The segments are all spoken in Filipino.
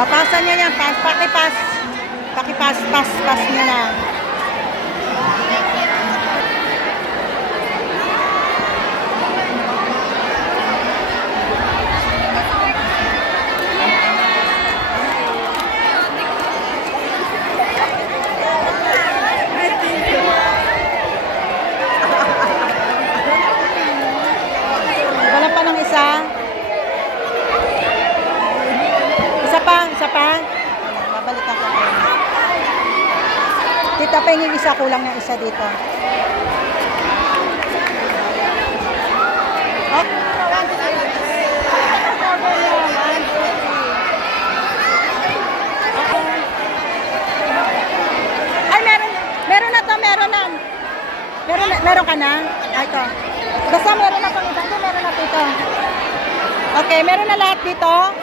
O, pasan niya yan. Pakipas. Pakipas niya na. Wala pa ng isa. Isa pa. Babalik ako. Tita, pahingin isa, kulang ng isa dito. Ay, meron na to, meron ka na? Ay, ito. Basta meron na to, meron na dito. Okay, meron na lahat dito.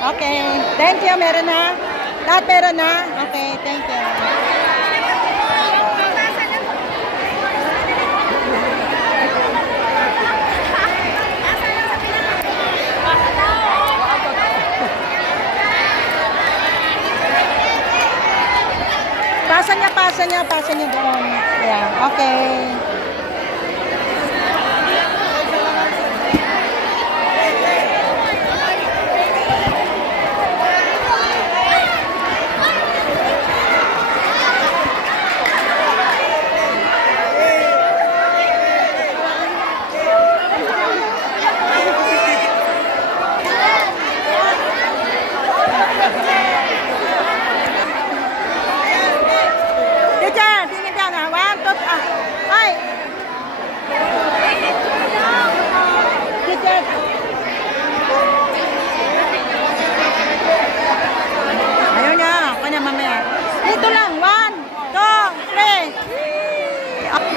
Okay, thank you, meron na. Lahat meron na. Okay, thank you. Pasa niya doon. Yeah, okay. Ayaw niya. Ako na mamaya. Dito lang. 1, 2, 3. Okay.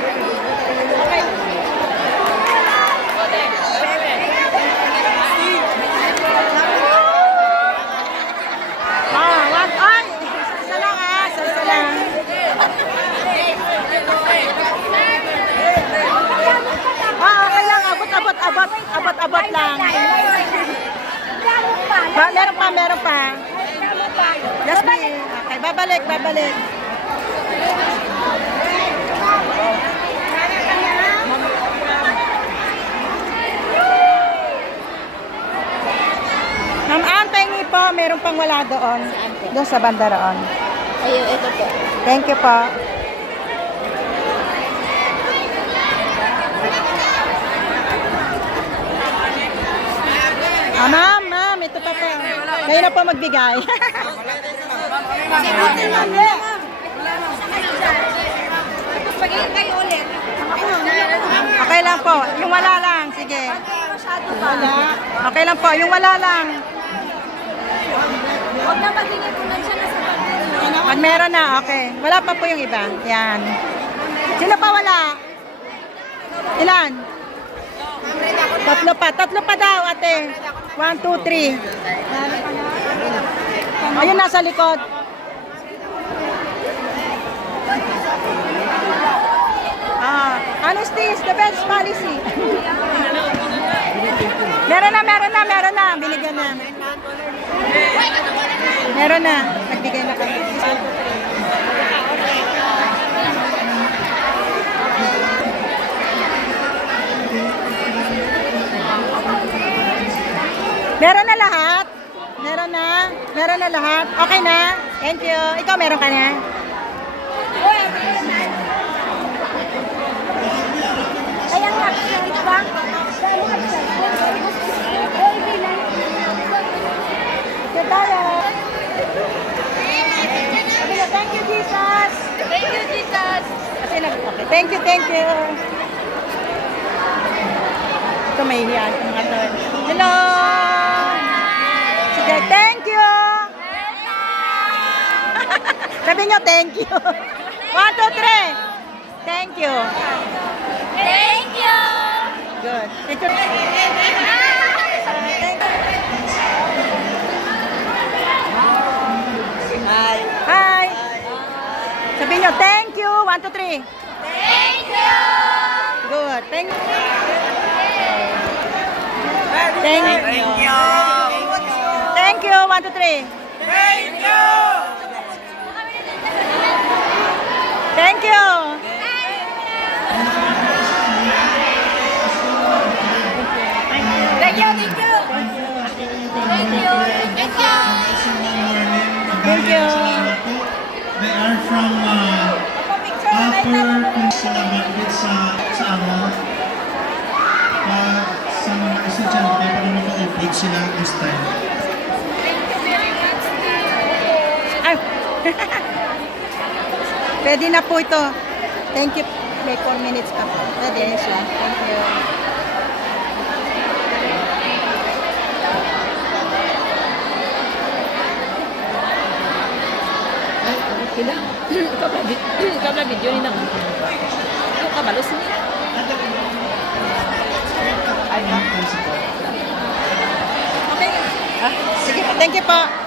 Ay! Isa lang Isa lang. Okay lang. Abot lang. Meron pa. Just be. Okay, babalik. Ma'am Ann, pahingi po. Meron pang wala doon. Doon sa banda roon. Ayun, ito po. Thank you po. Ma'am, ito pa po. Kayo na po magbigay. Okay lang po. Yung wala lang. Sige. Okay lang po. Yung wala lang. Huwag na magiging po nandiyan na sa pagkakas. Pag meron na, okay. Wala pa po yung iba. Yan. Sino pa wala? Ilan? Tatlo pa daw, ate. 1, 2, 3. Ayun, nasa likod. Honesty is the best policy. Meron na. Binigyan na. Meron na. Nagbigay na kami. Meron na lahat? Meron na lahat? Okay na? Thank you. Ikaw meron ka na? Kaya nga, di ba? Thank you, Jesus. Okay. Thank you. Ito may hiyan sa mga to. Hello! Sige, thank you! Sabi nyo, thank you. 1, 2, 3. Thank you. Good. Thank you. Hi. Sabi nyo, thank you. 1, 2, 3. Good. Thank you. Thank you. 1, 2, 3. Thank you. Thank you, thank you. Thank you. Thank you. Thank you. They are from upper Salamat sa Amor. Sa mga estudyante para makaupod sila this time. Ay. Pwede na po ito. Thank you. May 4 minutes pa po. Pwede siya. Thank you. Sila. Ikaw na video ni nang. Ikaw kabalos ni. Okay. Ah, sige po. Thank you po.